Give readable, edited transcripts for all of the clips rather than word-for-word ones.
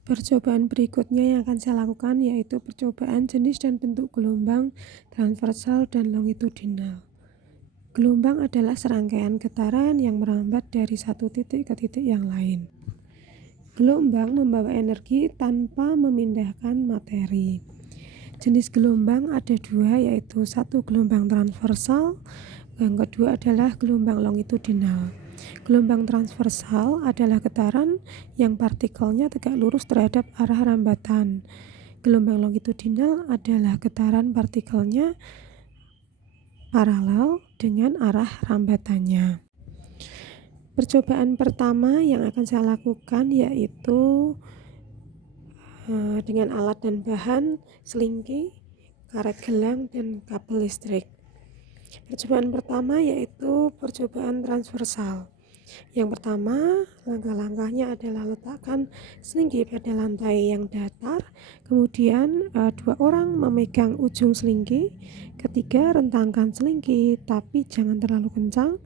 Percobaan berikutnya yang akan saya lakukan yaitu percobaan jenis dan bentuk gelombang transversal dan longitudinal. Gelombang adalah serangkaian getaran yang merambat dari satu titik ke titik yang lain. Gelombang membawa energi tanpa memindahkan materi. Jenis gelombang ada dua, yaitu satu gelombang transversal, yang kedua adalah gelombang longitudinal. Gelombang transversal adalah getaran yang partikelnya tegak lurus terhadap arah rambatan. Gelombang longitudinal adalah getaran partikelnya paralel dengan arah rambatannya. Percobaan pertama yang akan saya lakukan yaitu dengan alat dan bahan selingki, karet gelang, dan kabel listrik. Percobaan pertama yaitu percobaan transversal. Yang pertama, langkah-langkahnya adalah letakkan selingki pada lantai yang datar, kemudian 2 orang memegang ujung selingki, ketiga rentangkan selingki tapi jangan terlalu kencang.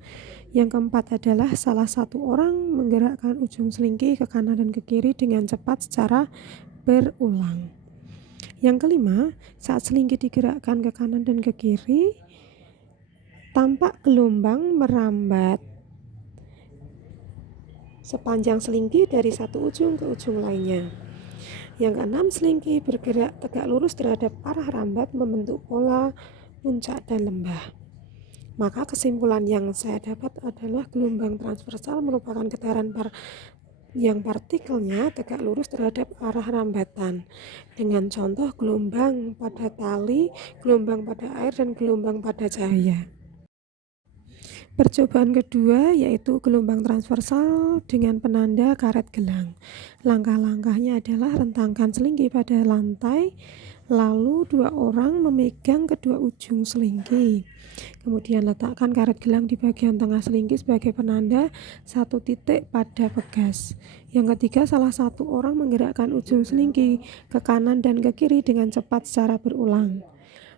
Yang keempat adalah salah satu orang menggerakkan ujung selingki ke kanan dan ke kiri dengan cepat secara berulang. Yang kelima, saat selingki digerakkan ke kanan dan ke kiri, tampak gelombang merambat sepanjang selingki dari satu ujung ke ujung lainnya. Yang keenam, selingki bergerak tegak lurus terhadap arah rambat membentuk pola puncak dan lembah. Maka kesimpulan yang saya dapat adalah gelombang transversal merupakan getaran yang partikelnya tegak lurus terhadap arah rambatan, dengan contoh gelombang pada tali, gelombang pada air, dan gelombang pada cahaya. Percobaan kedua yaitu gelombang transversal dengan penanda karet gelang. Langkah-langkahnya adalah rentangkan selingki pada lantai, lalu 2 orang memegang kedua ujung selingki. Kemudian letakkan karet gelang di bagian tengah selingki sebagai penanda satu titik pada pegas. Yang ketiga, salah satu orang menggerakkan ujung selingki ke kanan dan ke kiri dengan cepat secara berulang.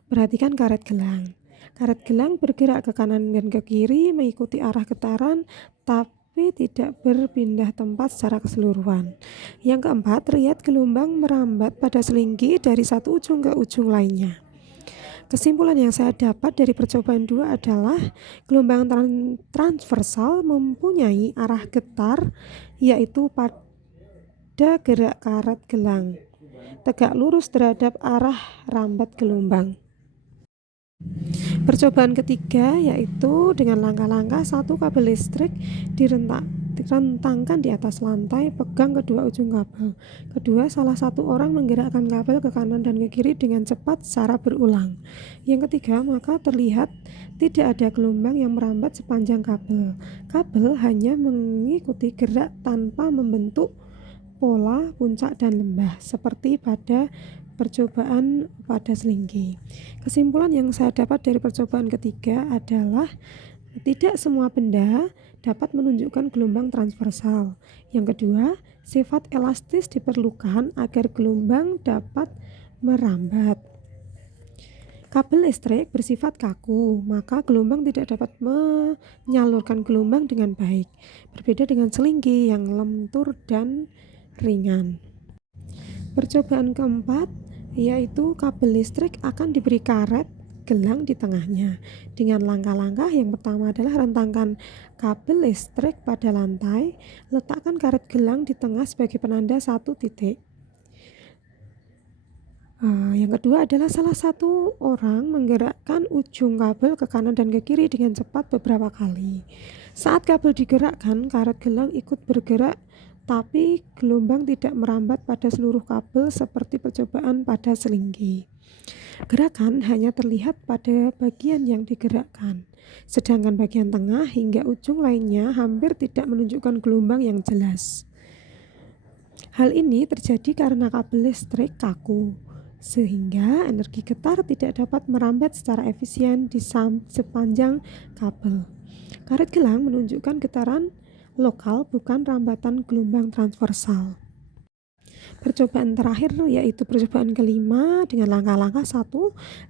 Perhatikan karet gelang. Karet gelang bergerak ke kanan dan ke kiri mengikuti arah getaran, tapi tidak berpindah tempat secara keseluruhan. Yang keempat, lihat gelombang merambat pada selingki dari satu ujung ke ujung lainnya. Kesimpulan yang saya dapat dari percobaan 2 adalah gelombang transversal mempunyai arah getar, yaitu pada gerak karet gelang, tegak lurus terhadap arah rambat gelombang. Percobaan ketiga yaitu dengan langkah-langkah satu kabel listrik direntangkan di atas lantai, pegang kedua ujung kabel. Kedua, salah satu orang menggerakkan kabel ke kanan dan ke kiri dengan cepat secara berulang. Yang ketiga, maka terlihat tidak ada gelombang yang merambat sepanjang kabel. Kabel hanya mengikuti gerak tanpa membentuk pola puncak dan lembah seperti pada percobaan pada selingki. Kesimpulan yang saya dapat dari percobaan ketiga adalah tidak semua benda dapat menunjukkan gelombang transversal. Yang kedua, sifat elastis diperlukan agar gelombang dapat merambat. Kabel listrik bersifat kaku, maka gelombang tidak dapat menyalurkan gelombang dengan baik. Berbeda dengan selingki yang lentur dan ringan. Percobaan keempat yaitu kabel listrik akan diberi karet gelang di tengahnya. Dengan langkah-langkah yang pertama adalah rentangkan kabel listrik pada lantai, letakkan karet gelang di tengah sebagai penanda satu titik. Yang kedua adalah salah satu orang menggerakkan ujung kabel ke kanan dan ke kiri dengan cepat beberapa kali. Saat kabel digerakkan, karet gelang ikut bergerak, tapi gelombang tidak merambat pada seluruh kabel seperti percobaan pada selingki. Gerakan hanya terlihat pada bagian yang digerakkan, sedangkan bagian tengah hingga ujung lainnya hampir tidak menunjukkan gelombang yang jelas. Hal ini terjadi karena kabel listrik kaku, sehingga energi getar tidak dapat merambat secara efisien di sepanjang kabel. Karet gelang menunjukkan getaran lokal, bukan rambatan gelombang transversal. Percobaan terakhir yaitu percobaan kelima dengan langkah-langkah. 1.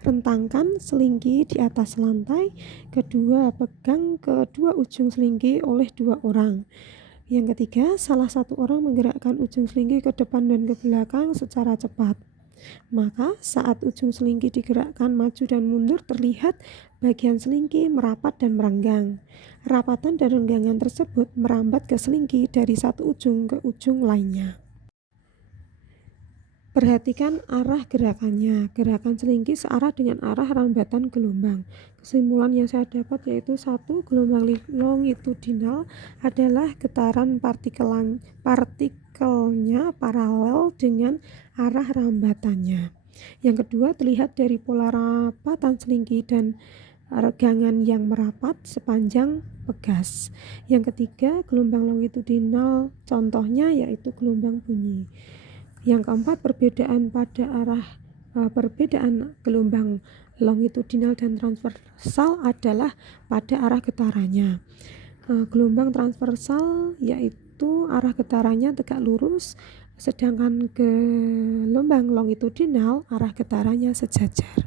Rentangkan selingki di atas lantai. 2. Pegang kedua ujung selingki oleh 2 orang. Yang ketiga, salah satu orang menggerakkan ujung selingki ke depan dan ke belakang secara cepat. Maka saat ujung selingki digerakkan maju dan mundur, terlihat bagian selingki merapat dan merenggang. Rapatan dan renggangan tersebut merambat ke selingki dari satu ujung ke ujung lainnya. Perhatikan arah gerakannya. Gerakan selingki searah dengan arah rambatan gelombang. Kesimpulan yang saya dapat yaitu 1. Gelombang longitudinal adalah getaran partikelnya paralel dengan arah rambatannya. Yang kedua, terlihat dari pola rapatan selingki dan regangan yang merapat sepanjang pegas. Yang ketiga, gelombang longitudinal contohnya yaitu gelombang bunyi. Yang keempat, perbedaan gelombang longitudinal dan transversal adalah pada arah getarannya. Gelombang transversal yaitu arah getarannya tegak lurus, sedangkan gelombang longitudinal arah getarannya sejajar.